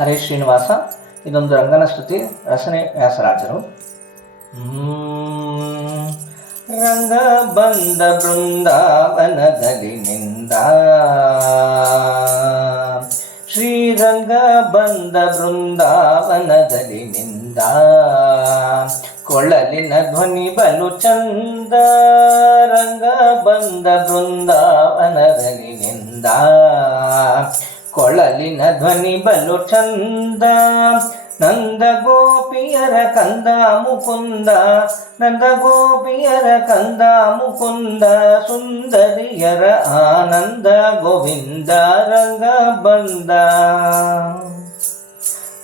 ಹರೇ ಶ್ರೀನಿವಾಸ, ಇದೊಂದು ರಂಗನ ಸ್ತುತಿ ರಸನೆ ವ್ಯಾಸರಾಜರು. ರಂಗ ಬಂದ ಬೃಂದಾವನದಲ್ಲಿ ನಿಂದ. ಶ್ರೀರಂಗ ಬಂದ ಬೃಂದಾವನದಲ್ಲಿ ನಿಂದ. ಕೊಳ್ಳಲಿನ ಧ್ವನಿ ಬಲು ಚಂದ. ರಂಗ ಬಂದ ಬೃಂದಾವನದಲ್ಲಿ ನಿಂದ. ಕೊಳಲಿನ ಧ್ವನಿ ಬಲು ಚಂದ ನಂದ ಗೋಪಿಯರ ಕಂದ ಮುಕುಂದ ನಂದ ಗೋಪಿಯರ ಕಂದ ಮುಕುಂದ ಸುಂದರಿಯರ ಆನಂದ ಗೋವಿಂದ ರಂಗ ಬಂದ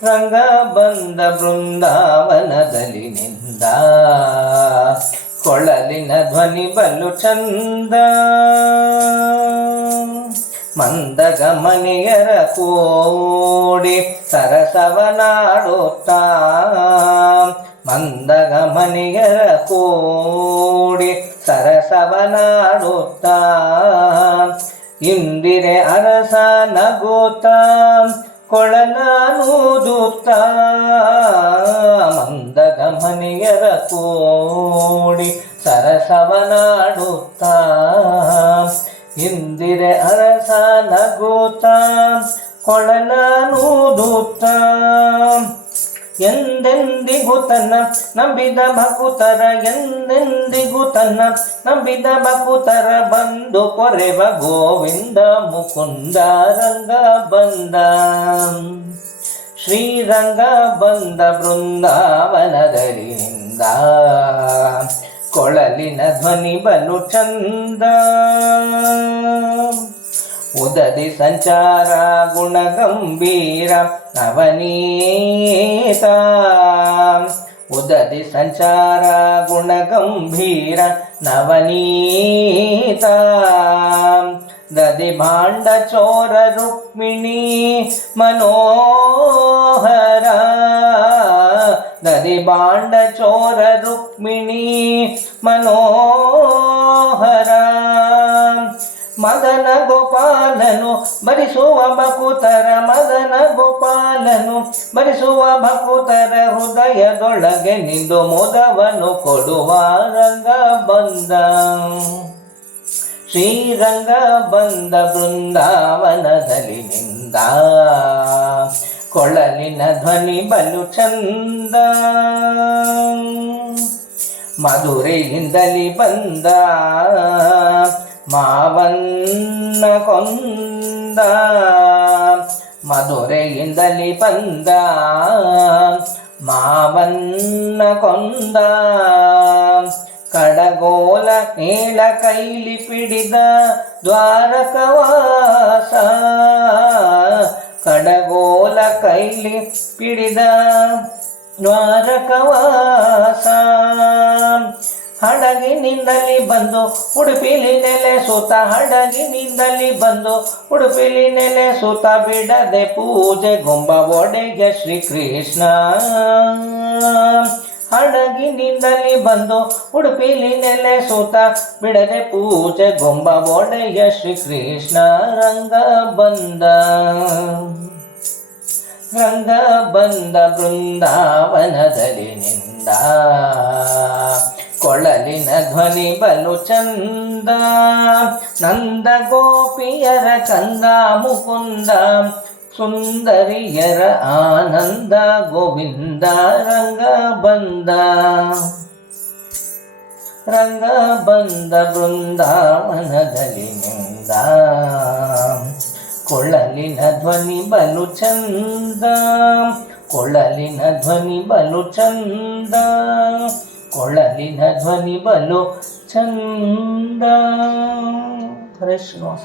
ರಂಗ ಬಂದ ಬೃಂದಾವನದಲ್ಲಿ ನಿಂದ ಕೊಳಲಿನ ಧ್ವನಿ ಬಲು ಚಂದ ಮಂದಗಮನಿಯರ ಕೋಡಿ ಸರಸವನಾಡುತ್ತ. ಮಂದಗಮನಿಯರ ಕೂಡಿ ಸರಸವನಾಡುತ್ತ. ಇಂದಿರೆ ಅರಸ ನಗುತ್ತ ಕೊಳಲಾನೂದುತ್ತ ಮಂದಗಮನಿಯರ ಕೂಡಿ ಸರಸವನಾಡುತ್ತ. ಇಂದಿರೆ ಅರಸ ನಗುತ್ತ ಕೊಳಲಾನೂದುತ್ತ ಎಂದೆಂದಿಗೂ ತನ್ನ ನಂಬಿದ ಭಕುತರ ಎಂದೆಂದಿಗೂ ತನ್ನ ನಂಬಿದ ಭಕುತರ ಬಂದು ಕೊರೆವ ಗೋವಿಂದ ಮುಕುಂದ ರಂಗ ಬಂದ ಶ್ರೀರಂಗ ಬಂದ ಬೃಂದಾವನದಲ್ಲಿ ನಿಂದ ಕೊಳಲಿನ ಧ್ವನಿ ಬಲು ಚಂದ ఉదది సంచార గుణగంభీర నవనీత. ఉదది సంచార గుణగంభీర నవనీత. దది భాండ చోర రుక్మిణీ మనోహర. దది భాండ చోర రుక్మిణీ మనో ಮದನ ಗೋಪಾಲನು ಮರಿಸುವ ಭಕುತರ ಮದನ ಗೋಪಾಲನು ಮರಿಸುವ ಭಕುತರ ಹೃದಯದೊಳಗೆ ನಿಂದು ಮೋದವನು ಕೊಡುವ ರಂಗ ಬಂದ ಶ್ರೀರಂಗ ಬಂದ ಬೃಂದಾವನದಲ್ಲಿ ನಿಂದ ಕೊಳಲಿನ ಧ್ವನಿ ಬಲು ಚಂದ. ಮಧುರೆಯಿಂದಲಿ ಬಂದ ಮಾವನ್ನ ಕೊಂದ ಮಧುರೆಯಿಂದಲಿ ಬಂದ ಮಾವನ್ನ ಕೊಂದ ಕಡಗೋಲ ನೀಳ ಕೈಲಿ ಪಿಡಿದ ದ್ವಾರಕವಾಸ ಕಡಗೋಲ ಕೈಲಿ ಪಿಡಿದ ದ್ವಾರಕವಾಸ ಹಡಗಿನಿಂದಲಿ ಬಂದು ಉಡುಪಿಲಿ ನೆಲೆ ಸೂತ ಹಡಗಿನಿಂದಲಿ ಬಂದು ಉಡುಪಿಲಿ ನೆಲೆ ಸೂತ, ಬಿಡದೆ ಪೂಜೆ ಗೊಂಬ ಒಡೆಗೆ ಹಡಗಿ ಹಡಗಿನಿಂದಲಿ ಬಂದು ಉಡುಪಿಲಿ ನೆಲೆ ಸೂತ, ಬಿಡದೆ ಪೂಜೆ ಗೊಂಬ ಒಡೆಯ ಶ್ರೀಕೃಷ್ಣ ರಂಗ ಬಂದ ರಂಗ ಬಂದ ಬೃಂದಾವನದಲ್ಲಿ ನಿಂದ ಕೊಳಲಿನ ಧ್ವನಿ ಬಲು ಚಂದ ನಂದ ಗೋಪಿಯರ ಕಂದ ಮುಕುಂದ ಸುಂದರಿಯರ ಆನಂದ ಗೋವಿಂದ ರಂಗ ಬಂದ ರಂಗ ಬಂದ ಬೃಂದಾವನದಲ್ಲಿ ನಿಂದ కొళ్ళలిన ధ్వని బలు చంద కొళ్ళలిన ధ్వని బలు చంద కొళ్ళలిన ధ్వని బలు చంద. హరే శ్రీనివాస